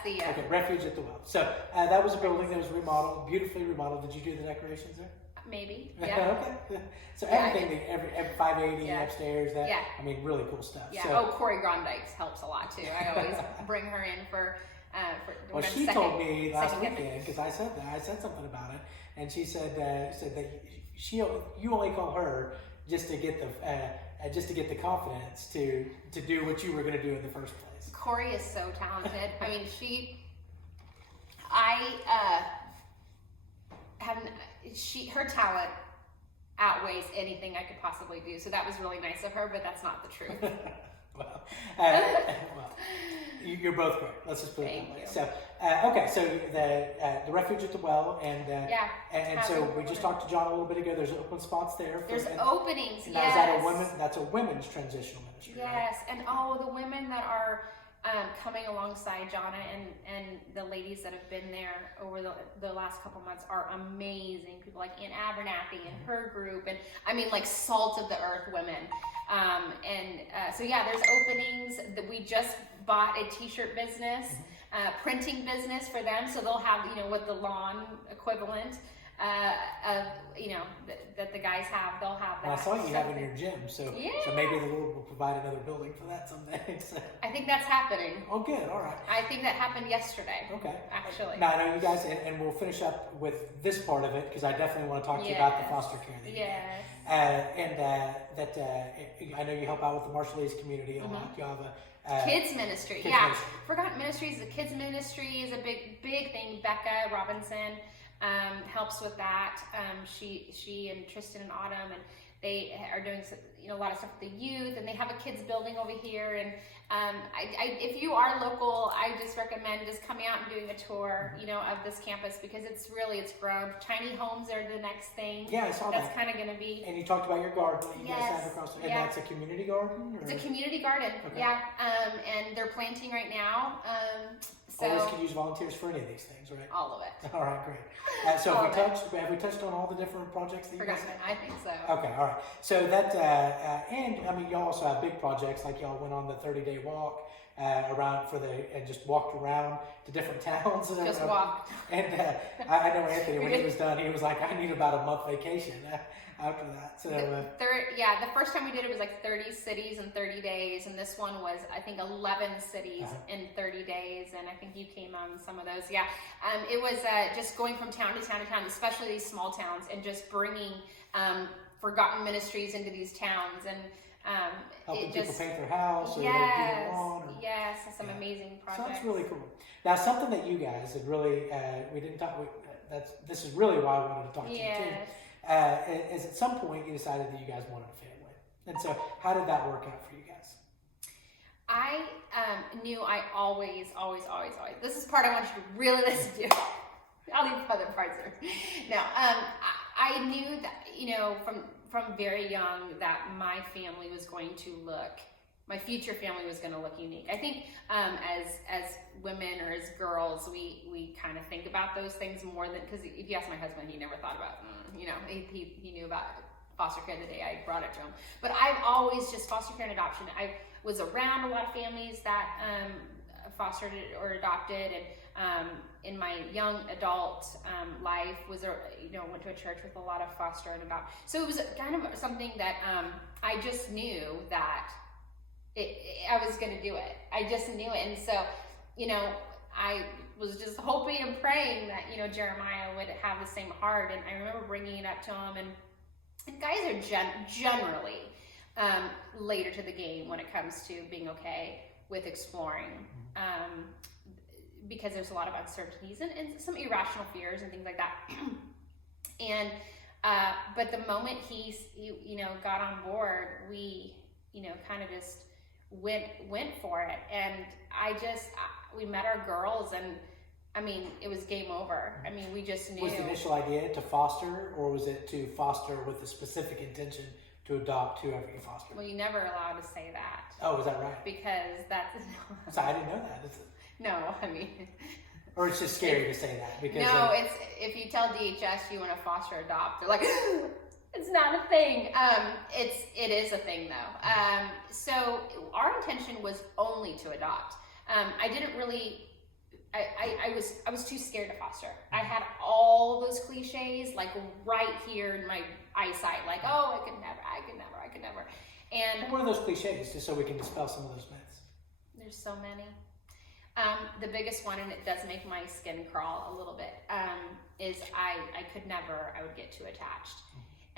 the... Okay, Refuge at the Well. So that was a building that was remodeled, beautifully remodeled. Did you do the decorations there? Maybe, yeah. Okay. So everything, every 580 upstairs, I mean, really cool stuff. Yeah, so, Corey Grondikes helps a lot, too. I always bring her in for she told me last weekend, because I said something about it, and she said that you only call her just to get the confidence to do what you were going to do in the first place. Corey is so talented. I mean, her talent outweighs anything I could possibly do. So that was really nice of her, but that's not the truth. You're both great. Let's just put it that way. You. So, the Refuge at the Well, and so we just talked to John a little bit ago. There's open spots there. There's openings. Now, yes. That's a women's transitional ministry. Yes, right? And the women that are coming alongside Jonna and the ladies that have been there over the last couple months are amazing. People like Aunt Abernathy and her group, and I mean like salt of the earth women. So there's openings. That we just bought a t-shirt business, printing business for them, so they'll have what the lawn equivalent that the guys have. They'll have that. And I saw you have in your gym, so maybe the Lord will provide another building for that someday. So. I think that's happening. Oh, good. All right. I think that happened yesterday. Okay. Actually. Now, I know you guys, and we'll finish up with this part of it because I definitely want to talk to you about the foster care. I know you help out with the Marshallese community a lot. You have a kids ministry. Ministry. Forgotten Ministries, the kids ministry is a big thing. Becca Robinson helps with that. She and Tristan and Autumn, and they are doing a lot of stuff with the youth, and they have a kids building over here. And if you are local, I just recommend just coming out and doing a tour, of this campus, because it's grown. Tiny homes are the next thing. Yeah, I saw that's kind of going to be. And you talked about your garden that you guys have across, and that's a community garden. Or? It's a community garden. Okay. Yeah, and they're planting right now. So always could use volunteers for any of these things, right? All of it. All right, great. So have we touched on all the different projects that you guys have? I think so. Okay, all All right. So that, and I mean, y'all also have big projects, like y'all went on the 30-day walk around and just walked around to different towns. Just walked. And I know Anthony, when he was done, he was like, I need about a month vacation after that. So the first time we did it was like 30 cities in 30 days, and this one was, I think, 11 cities in 30 days, and I think you came on some of those. Yeah, it was just going from town to town to town, especially these small towns, and just bringing Forgotten Ministries into these towns, and helping people paint their house, or do their lawn. Some amazing projects. Sounds really cool. Now, something that you guys had really, we didn't talk, this is really why I wanted to talk to you too, is at some point you decided that you guys wanted a family. And so how did that work out for you guys? I knew I always, this is the part I want you to really listen to. I'll leave other parts there. No, I knew that, from very young, that my family was going to look, my future family was going to look unique. I think as women or as girls, we kind of think about those things more than, because if you ask my husband, he never thought about, he knew about foster care the day I brought it to him. But I've always just foster care and adoption. I was around a lot of families that fostered or adopted, and in my young adult life went to a church with a lot of foster and adopt. So it was kind of something that I just knew that I was going to do it. I just knew it. And so, I was just hoping and praying that, Jeremiah would have the same heart. And I remember bringing it up to him, and guys are generally later to the game when it comes to being okay with exploring. Because there's a lot of uncertainties and some irrational fears and things like that. And but the moment he got on board, we kind of just went for it. And we met our girls, and I mean, it was game over. I mean, we just knew. Was the initial idea to foster, or was it to foster with the specific intention to adopt whoever you foster? Well, you're never allowed to say that. Oh, is that right? Because that's So I didn't know that. No, I mean, or it's just scary to say that because it's if you tell DHS you want to foster adopt, they're like, it's not a thing. It is a thing though. So our intention was only to adopt. I didn't really. I was too scared to foster. I had all those cliches like right here in my eyesight, like, oh, I could never. And what are those cliches, just so we can dispel some of those myths? There's so many. The biggest one, and it does make my skin crawl a little bit, is I would get too attached.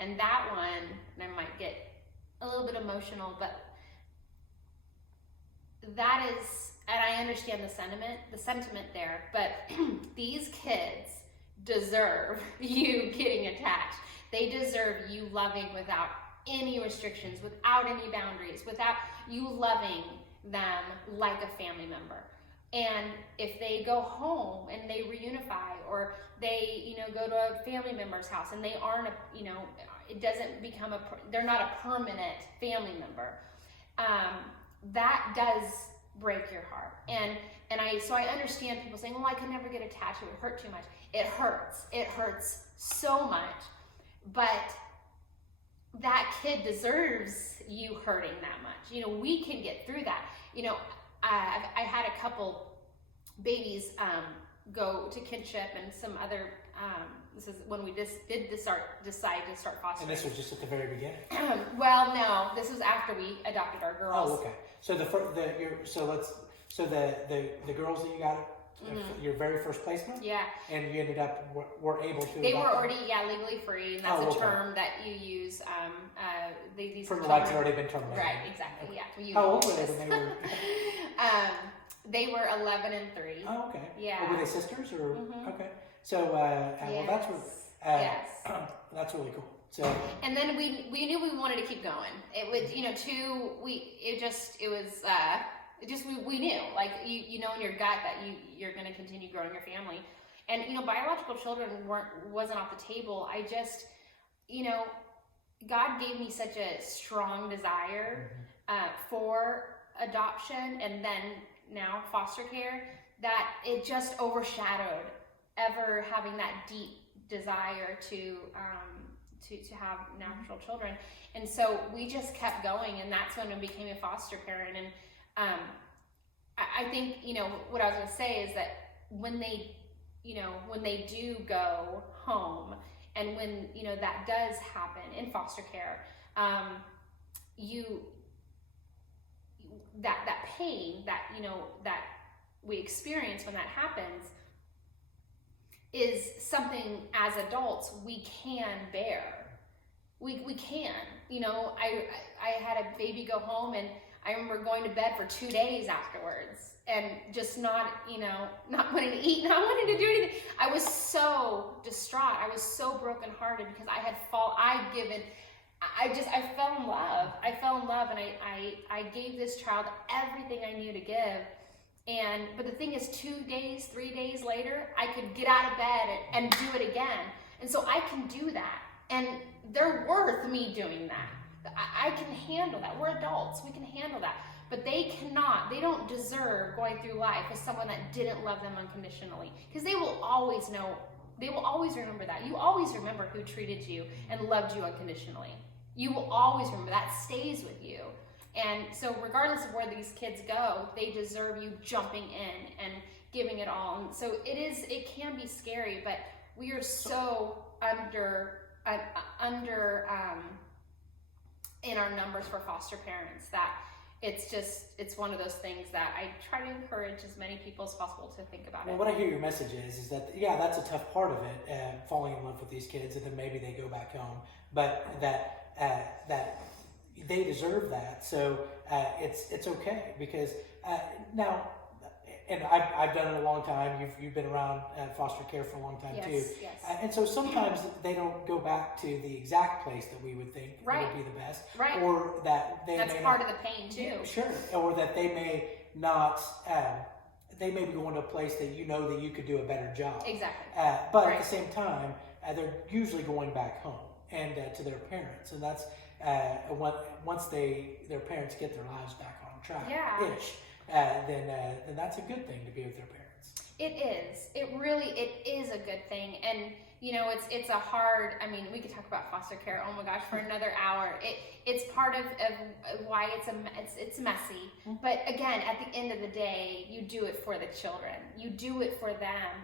And that one, and I might get a little bit emotional, but that is, and I understand the sentiment there, but these kids deserve you getting attached. They deserve you loving without any restrictions, without any boundaries, without you loving them like a family member. And if they go home and they reunify, or they, go to a family member's house and they aren't, it doesn't become they're not a permanent family member. That does break your heart. So I understand people saying, well, I could never get attached, it would hurt too much. It hurts so much, but that kid deserves you hurting that much. We can get through that. I had a couple babies go to kinship and some other. This is when we decide to start fostering. And this was just at the very beginning. Well, no, this was after we adopted our girls. Oh, okay. So the girls that you got, your very first placement. Yeah. And you ended up were able to. They were already legally free, and that's a term that you use. These for the rights had already been terminated. Right. Exactly. Yeah. How old were they when they were? They were 11 and 3. Oh, okay. Yeah. Were they sisters or? Mm-hmm. Okay. So, well, that's yes. That's really cool. So. And then we knew we wanted to keep going. It would, we knew, like, you know in your gut that you're going to continue growing your family. And, biological children wasn't off the table. I just, God gave me such a strong desire for adoption, and then now foster care, that it just overshadowed ever having that deep desire to to have natural children. And so we just kept going, and that's when I became a foster parent. And I think, what I was going to say is that when they do go home, and when, that does happen in foster care, that pain that, that we experience when that happens is something as adults we can bear. We can, I had a baby go home, and I remember going to bed for 2 days afterwards and just not wanting to eat, not wanting to do anything. I was so distraught. I was so brokenhearted because I fell in love. I fell in love, and I gave this child everything I knew to give. But the thing is, 2 days, 3 days later, I could get out of bed and do it again. And so I can do that. And they're worth me doing that. I can handle that. We're adults. We can handle that. But they cannot. They don't deserve going through life with someone that didn't love them unconditionally. Because they will always know. They will always remember that. You always remember who treated you and loved you unconditionally. You will always remember. That stays with you. And so regardless of where these kids go, they deserve you jumping in and giving it all. And so it can be scary, but we are so under in our numbers for foster parents that it's one of those things that I try to encourage as many people as possible to think about. Well, what I hear your message is that, that's a tough part of it, falling in love with these kids, and then maybe they go back home, but that they deserve that. So it's okay, because now, and I've done it a long time. You've been around foster care for a long time too. Yes. And so sometimes they don't go back to the exact place that we would think would be the best, or that that's part of the pain too. Yeah, sure, or that they may not. They may be going to a place that that you could do a better job. Exactly. But at the same time, they're usually going back home and to their parents, and that's once their parents get their lives back on track. Then that's a good thing to be with their parents. It is. It is a good thing. And it's a hard, we could talk about foster care, oh my gosh, for another hour. It's part of why it's messy. Mm-hmm. But again, at the end of the day, you do it for the children. You do it for them.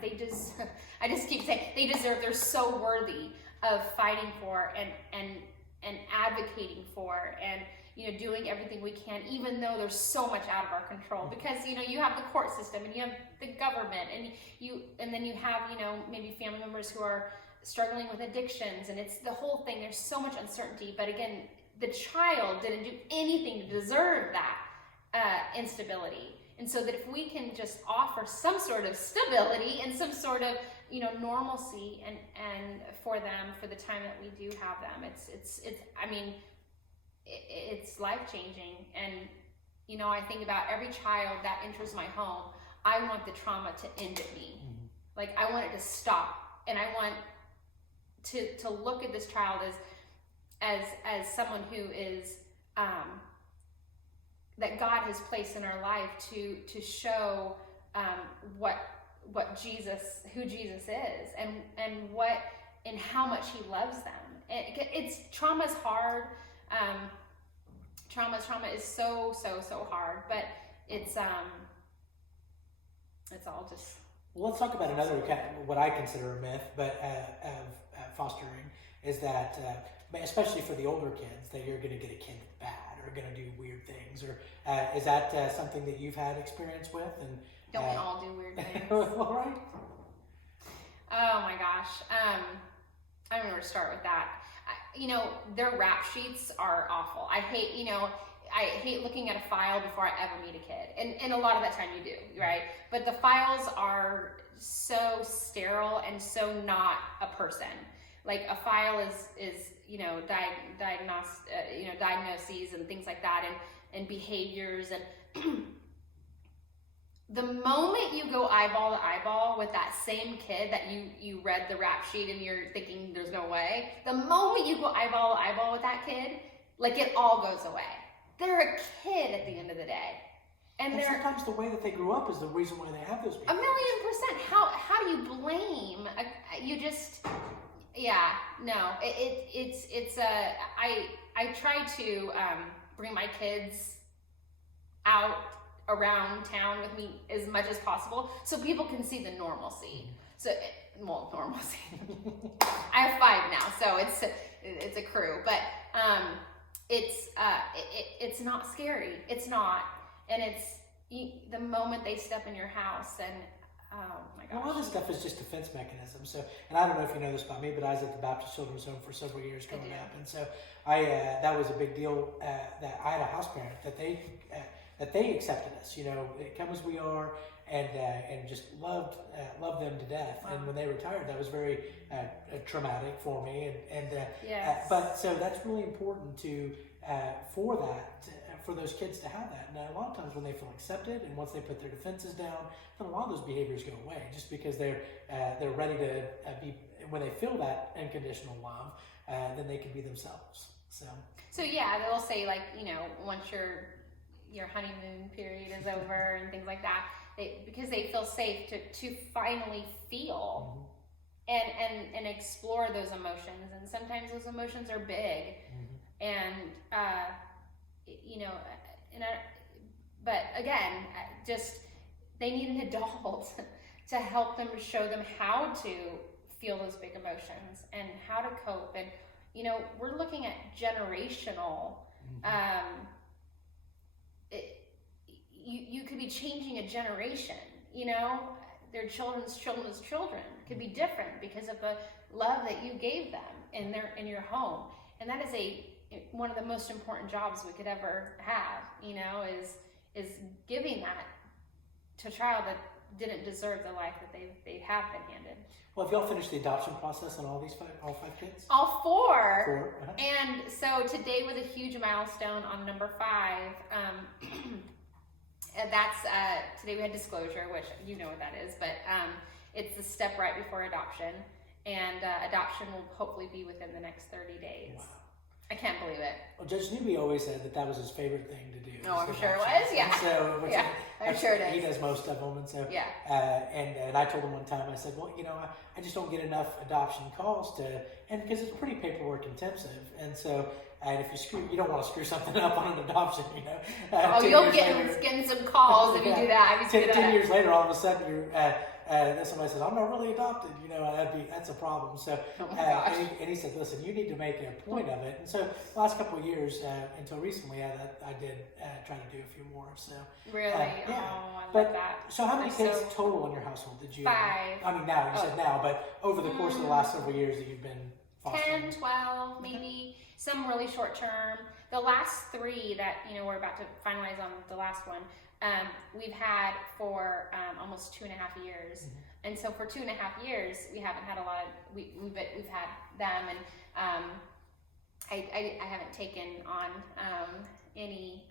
I just keep saying, they deserve, they're so worthy of fighting for and advocating for, and doing everything we can, even though there's so much out of our control. Because you have the court system, and you have the government, and then you have maybe family members who are struggling with addictions, and it's the whole thing. There's so much uncertainty. But again, the child didn't do anything to deserve that instability. And so that if we can just offer some sort of stability and some sort of normalcy and for them, for the time that we do have them, it's life-changing. And I think about every child that enters my home, I want the trauma to end at me. Mm-hmm. Like, I want it to stop, and I want to look at this child as someone who is that God has placed in our life to show who Jesus is, and how much He loves them. Trauma's hard. Trauma is so hard, but it's all just. Well, let's talk about another what I consider a myth, but of fostering, is that especially for the older kids, that you're going to get a kid that's bad or going to do weird things, or is that something that you've had experience with? And don't we all do weird things? All right. Oh my gosh, I don't know where to start with that. Their rap sheets are awful. I hate looking at a file before I ever meet a kid. And a lot of that time you do, right? But the files are so sterile and so not a person. Like, a file is diagnoses and things like that, and behaviors. And the moment you go eyeball to eyeball with that same kid that you read the rap sheet and you're thinking there's no way, the moment you go eyeball to eyeball with that kid, like, it all goes away. They're a kid at the end of the day. And sometimes the way that they grew up is the reason why they have those behaviors. 1,000,000%. How do you blame? Yeah, no, I try to bring my kids out around town with me as much as possible so people can see the normalcy. So, normalcy. I have 5 now, so it's a crew, but it's not scary. It's not, and the moment they step in your house and oh my gosh. A lot of this stuff is just defense mechanisms. So, and I don't know if you know this about me, but I was at the Baptist Children's Home for several years growing up, and so that was a big deal. That I had a house parent that they accepted us. Come as we are, and just loved them to death. Wow. And when they retired, that was very traumatic for me. Yes. But so that's really important for those kids to have that. Now, a lot of times when they feel accepted and once they put their defenses down, then a lot of those behaviors go away just because they're ready to be, when they feel that unconditional love, then they can be themselves. So yeah, they'll say once your honeymoon period is over and things like that, because they feel safe to finally feel and explore those emotions. And sometimes those emotions are big. And but again, just they need an adult to help them, show them how to feel those big emotions and how to cope. And we're looking at generational. You could be changing a generation. Their children's children could be different because of the love that you gave them in your home, and that is one of the most important jobs we could ever have, is giving that to a child that didn't deserve the life that they have been handed. Well, have y'all finished the adoption process on all 5 kids? All 4. 4. Uh-huh. And so today was a huge milestone on number 5. That's today we had disclosure, which you know what that is, but it's the step right before adoption, and adoption will hopefully be within the next 30 days. Wow. I can't believe it. Well, Judge Newby always said that was his favorite thing to do. Oh, I'm sure it was. Yeah. I'm sure it is. He does most of them, and so yeah. And I told him one time, I said, well, I just don't get enough adoption calls and because it's pretty paperwork intensive, and so. And if you don't want to screw something up on an adoption, you'll getting some calls if you do that. 10 years later, all of a sudden somebody says, "I'm not really adopted." That's a problem. So, and he said, "Listen, you need to make a point of it." And so, the last couple of years, until recently, I did try to do a few more. So really, yeah. I love that. So, how many kids total in your household did you? 5. I mean, now you said now, but over the course of the last several years that you've been fostering? 10, 12, maybe. Some really short term. The last 3 that we're about to finalize on the last one, we've had for almost 2.5 years, and so for 2.5 years we haven't had a lot of we've had them, and I haven't taken on any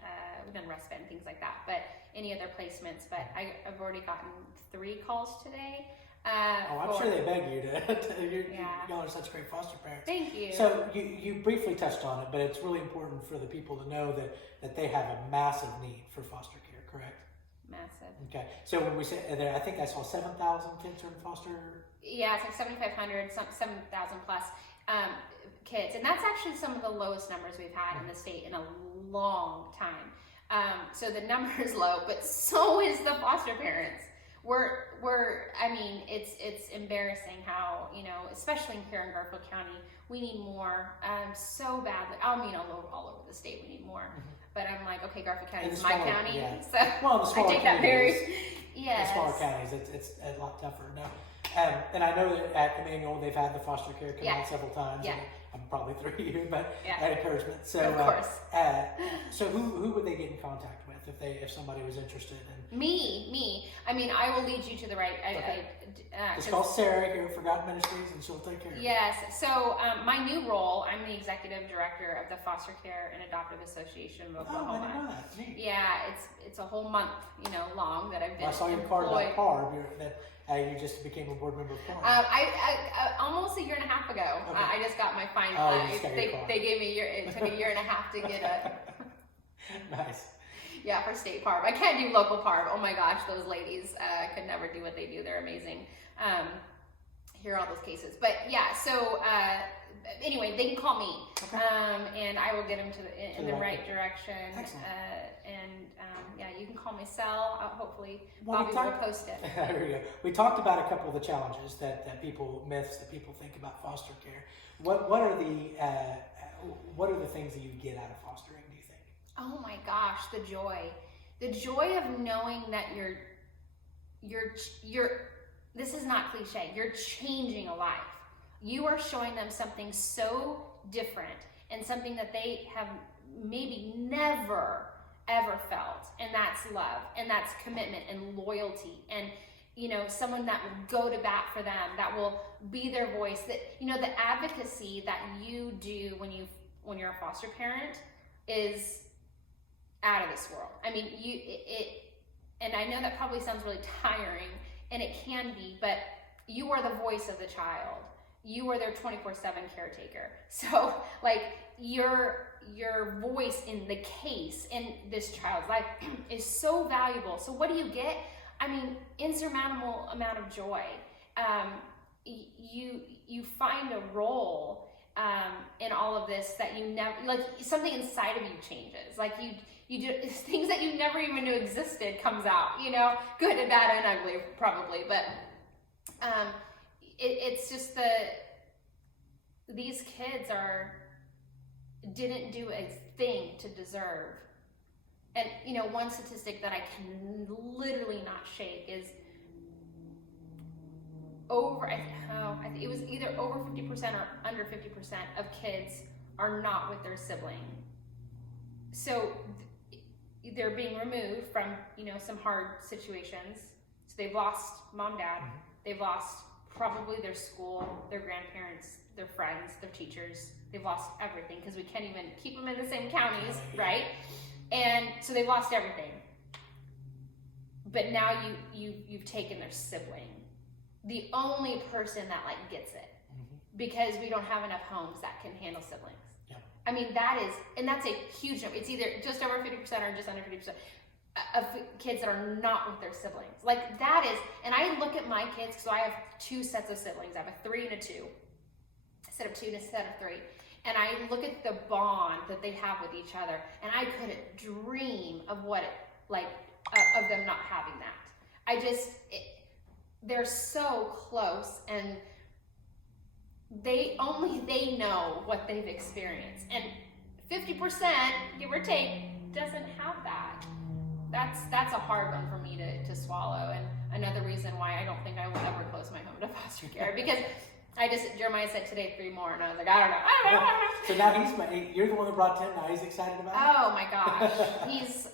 we've done respite and things like that, but any other placements. But I've already gotten 3 calls today. I'm sure they beg you to. Y'all are such great foster parents. Thank you. So you briefly touched on it, but it's really important for the people to know that they have a massive need for foster care, correct? Massive. Okay. So when we say I think I saw 7,000 kids are in foster. Yeah, it's like 7,500, 7,000 plus kids, and that's actually some of the lowest numbers we've had in the state in a long time. So the number is low, but so is the foster parents. It's embarrassing how, especially here in Garfield County, we need more so badly. All over the state, we need more. But I'm like, okay, Garfield County is my county, so I take that very, yes. The smaller counties, it's a lot tougher. No. And I know that at Emmanuel, they've had the foster care come out several times. Yeah. I'm probably through you, but encouragement. So, of course. So who would they get in contact with if somebody was interested in? Me. I will lead you to the right. Just call Sarah here at Forgotten Ministries, and she'll take care of you. Yes. So my new role, I'm the executive director of the Foster Care and Adoptive Association of Oklahoma. Oh, I didn't know that. Neat. Yeah, it's a whole month, long that I've been. I saw your card about PARB. You just became a board member of PARB. I almost a year and a half ago. Okay. I just got my final. They gave me it took a year and a half to get it. Nice. Yeah, for state PARB. I can't do local PARB. Oh my gosh, those ladies could never do what they do. They're amazing. hear all those cases. But yeah, so anyway, they can call me, Okay. and I will get them in the right direction. Excellent. Yeah, you can call my cell. Hopefully, Well, Bobby will post it. There we go. We talked about a couple of the challenges myths that people think about foster care. What are the things that you get out of fostering, do you think? Oh my gosh, the joy of knowing that you're. This is not cliche. You're changing a life. You are showing them something so different and something that they have maybe never ever felt, and that's love, and that's commitment and loyalty, and someone that will go to bat for them, that will be their voice, that the advocacy that you do when you're a foster parent is out of this world. I mean, and I know that probably sounds really tiring, and it can be, but you are the voice of the child. You are their 24/7 caretaker. So like your voice in the case in this child's life is so valuable. So what do you get? I mean, insurmountable amount of joy. You find a role in all of this that you never, like, something inside of you changes. Like you do things that you never even knew existed comes out, good and bad and ugly probably, but it's just these kids didn't do a thing to deserve. And one statistic that I can literally not shake is I think it was either over 50% or under 50% of kids are not with their sibling. So they're being removed from some hard situations. So they've lost mom, dad. Mm-hmm. They've lost probably their school, their grandparents, their friends, their teachers. They've lost everything because we can't even keep them in the same counties, right? And so they've lost everything. But now you've taken their sibling, the only person that gets it, Mm-hmm. because we don't have enough homes that can handle siblings. Yeah. I mean, that's a huge number. It's either just over 50% or just under 50% of kids that are not with their siblings. Like that is, and I look at my kids, so I have two sets of siblings. I have a 3 and a 2, a set of 2 and a set of 3. And I look at the bond that they have with each other, and I couldn't dream of of them not having that. They're so close, and they know what they've experienced. And 50%, give or take, doesn't have that. That's a hard one for me to swallow, and another reason why I don't think I will ever close my home to foster care, because Jeremiah said today 3 more, and I was like, I don't know. So now you're the one that brought 10, now he's excited about it? Oh my gosh. He's,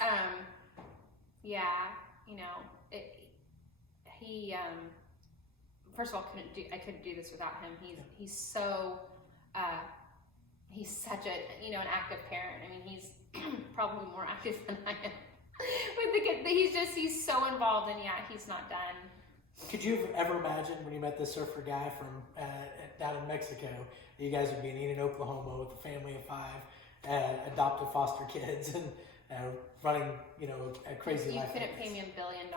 first of all, I couldn't do this without him. He's so, he's such an active parent. I mean, he's probably more active than I am with the kid. He's so involved, and he's not done. Could you have ever imagined when you met this surfer guy from down in Mexico that you guys would be in Enid, Oklahoma with a family of 5 adopted foster kids and running, a crazy life? You couldn't pay me $1 billion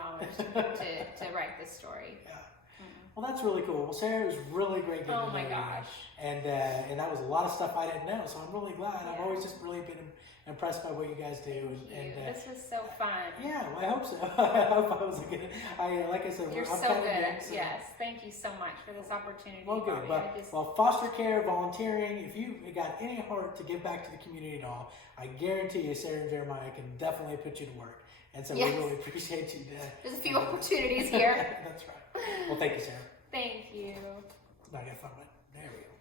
to write this story. Yeah. Mm-hmm. Well, that's really cool. Well, Sarah, it was really great getting to know you. Oh my gosh. And that was a lot of stuff I didn't know, so I'm really glad. Yeah. I've always just really been impressed by what you guys do. This was so fun. Yeah, well, I hope so. I hope I was good. Like I said, you're I'm so good. Young, so. Yes, thank you so much for this opportunity. Well, good. Well, foster care, volunteering, if you got any heart to give back to the community at all, I guarantee you Sarah and Jeremiah can definitely put you to work. And so we really appreciate you. There's a few opportunities here. That's right. Well, thank you, Sarah. Thank you. I got fun with it. There we go.